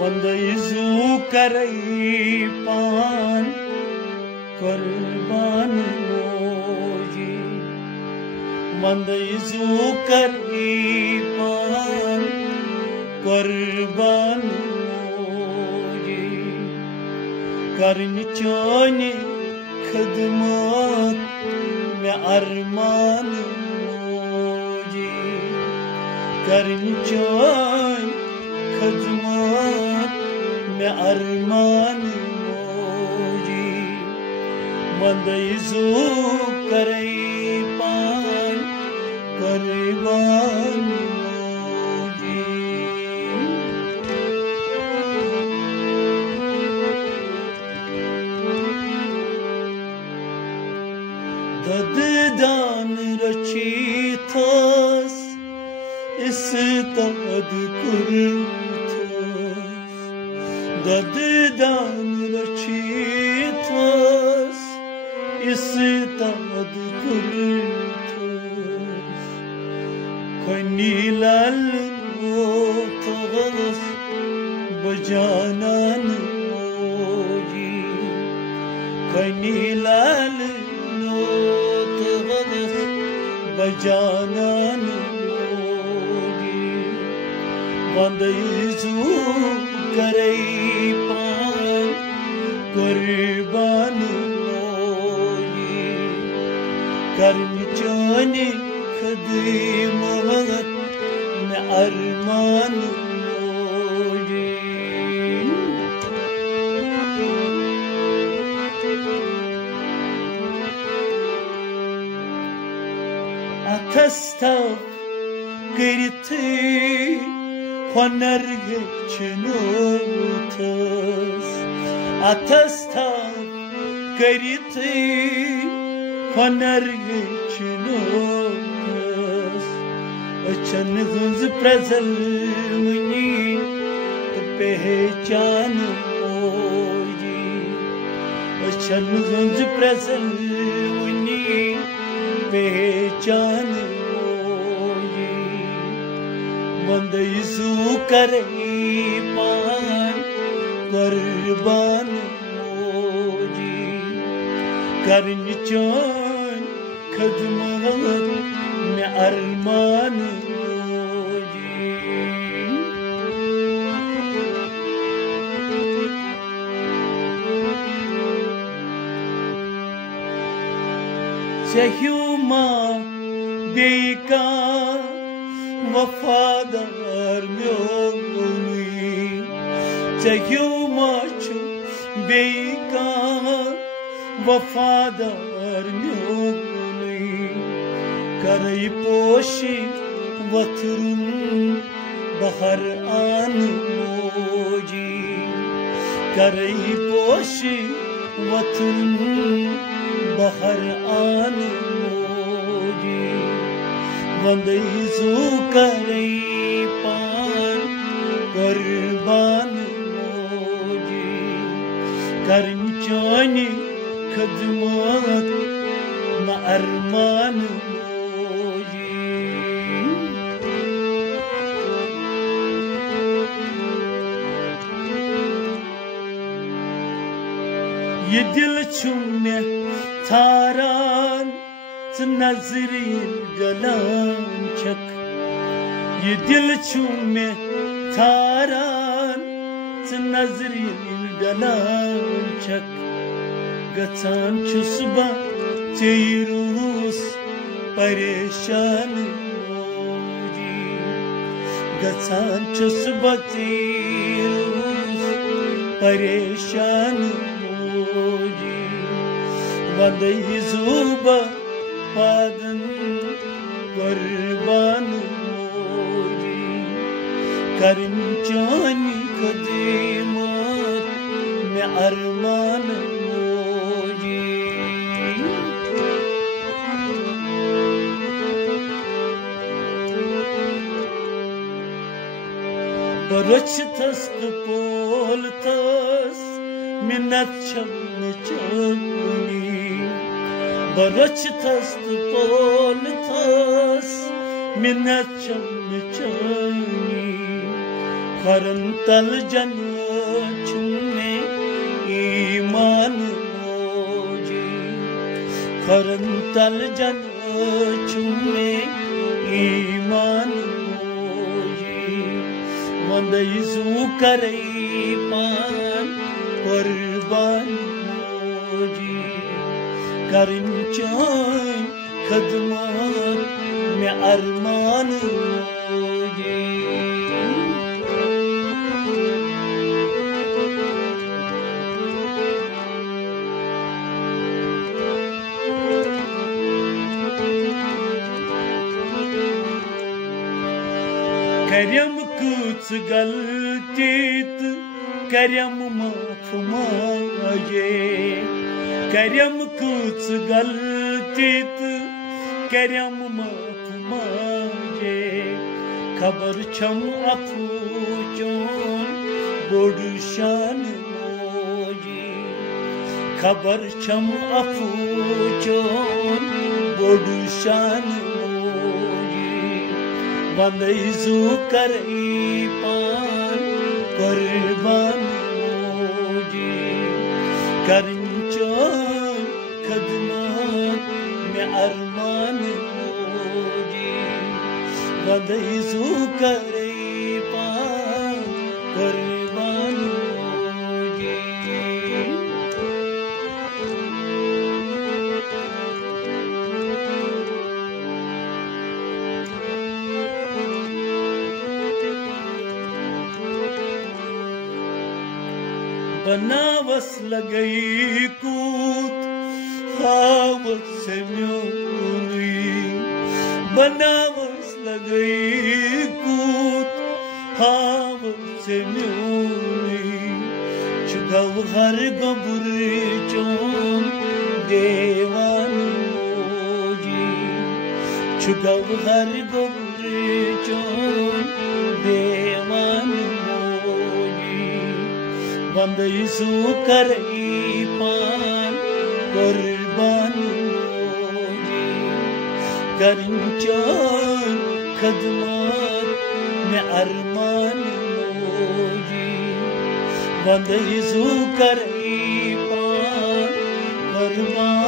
वंदयजू करई पान कुर्बान मोजी वंदयजू करई पान कुर्बान मोजी करन चोनी खदमत में अरमान मोजी करन चोनी खदमत में अरमान मोजी वंदयजू करई पान कुर्बान मोजी दददान रचीथस इस्तद कुरथस दददान रचीथस इस्तद कुरथस खनीलाल मोथस बजानान मोजी खनीलाल मोथस बजानान मोजी वंदयजू करई पान कुर्बान मोजी करन चोनी खदमत में अरमान मोजी अथस्तव करती हुनर चुनोथस अथस्तव करती हुनर चुनोथस अचन हंज प्रजल मुनी पहचान मोजी अचन हंज प्रजल मुनी पहचान मोजी वंदयजू करई पान कुर्बान मोजी करन चोन खदमत में अरमान मोजी चाहिमा बेका वफादार म्योनी चाहिमा बेका वफादार म्योनी करई पोशी वथरुन बहर आन मोजी करई पोशी वथरुन बहर आन मोजी वंदयजू करई पान कुर्बान मोजी करन चोनी खदमत में अरमान मोजी ये दिल छुमे थारान नजरीन गलान छक ये दिल छुमे थारान नजरीन गलान छक गचान छुसबा चेरूस परेशान मोजी गचान छुसबा चेरूस परेशान मोजी वंदयजू पादन कुर्बान मोजी करन चोनी खदमत में अरमान मोजी बरछतस पोलतस मिन्नत छम चोनी बरच थस पोल थस मिन्नत चमचानी खरन तल जन चुने ईमान मोजी खरन तल जन चुने ईमान मोजी वंदई जू करई पान कुर्बान मोजी करंचान खदमत में अरमान मोजी करम कुछ गलतीत करम माफ मांगे करम कुछ गलतीत करम माफ मांगे खबर छम अफू चोन बोड शान मोजी खबर छम अफू चोन बोड शान वंदई जू करई पान कुर्बान मोजी करंचान खदमत में अरमान मोजी वंदई जू करई पान कुर्बान मोजी बनावस लगई कूत हावत से म्यूनी बनावस लगई कूत हावत से म्यूनी चुगव हर गबुर चोन देवान मोजी चुगव हर गबुर चोन देवान वंदई जू करई पान कुर्बान मोजी करंचान खदमत में अरमान मोजी वंदई जू करई पान कुर्बान